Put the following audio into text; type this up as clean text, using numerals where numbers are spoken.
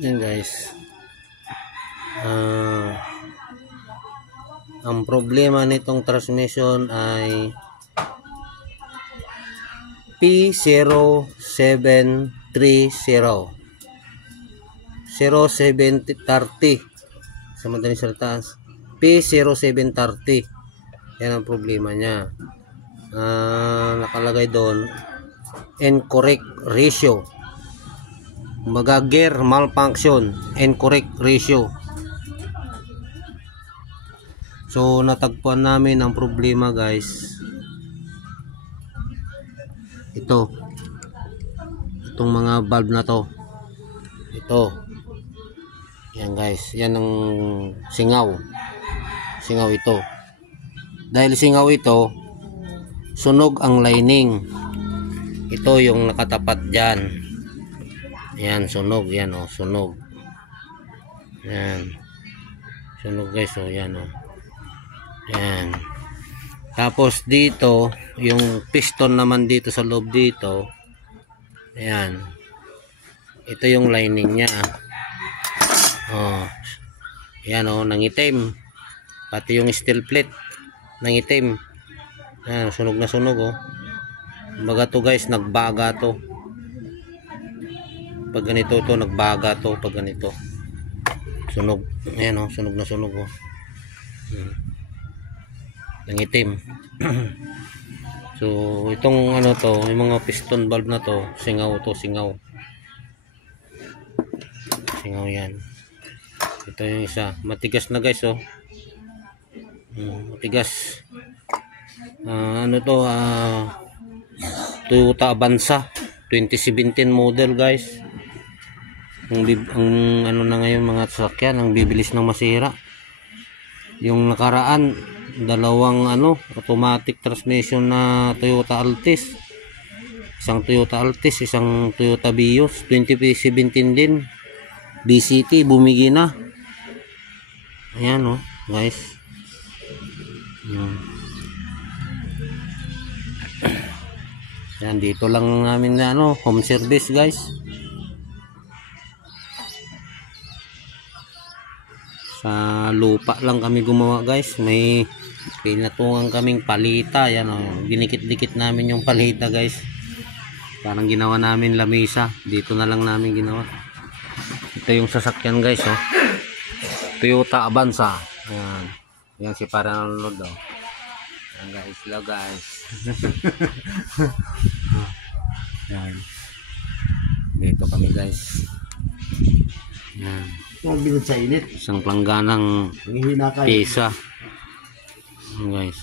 Yan guys. Ang problema nitong transmission ay P0730 0730 sa madaling salita, P0730. Yan ang problema niya. Nakalagay doon incorrect ratio, kumbaga gear malfunction, incorrect ratio. So natagpuan namin ang problema guys, itong mga valve na to, yan guys, yan ang singaw ito. Dahil singaw ito, sunog ang lining. Ito yung nakatapat dyan, yan sunog, yan o, sunog, yan sunog guys, o yan o, yan. Tapos dito yung piston naman dito sa loob dito, ayan, ito yung lining nya, oh, ayan o, nangitim, pati yung steel plate nangitim, ayan, sunog na sunog o. Baga to guys, nagbaga to pag ganito, to nagbaga to pag ganito, sunog, ayan o, sunog na sunog o, nangitim. So itong ano to, yung mga piston valve na to, singaw yan. Ito yung isa, matigas na guys oh, matigas. Ano to, Toyota Avanza 2017 model guys. Ang ano na ngayon mga sasakyan, ang bibilis ng masira. Yung nakaraan, dalawang automatic transmission na Toyota Altis, isang Toyota Altis, isang Toyota Vios 2017 din, BCT, bumigi na. Ayan guys, yan, dito lang namin na home service guys. Sa lupa lang kami gumawa guys, may pinatungan kaming palita, yan dinikit-dikit namin yung palita guys, parang ginawa namin lamisa, dito na lang namin ginawa. Ito yung sasakyan guys Toyota Avanza, ayan, yan si parang nanonood yan guys, hello guys. Yan, dito kami guys, yan, sa init. isang plangganang pesa guys.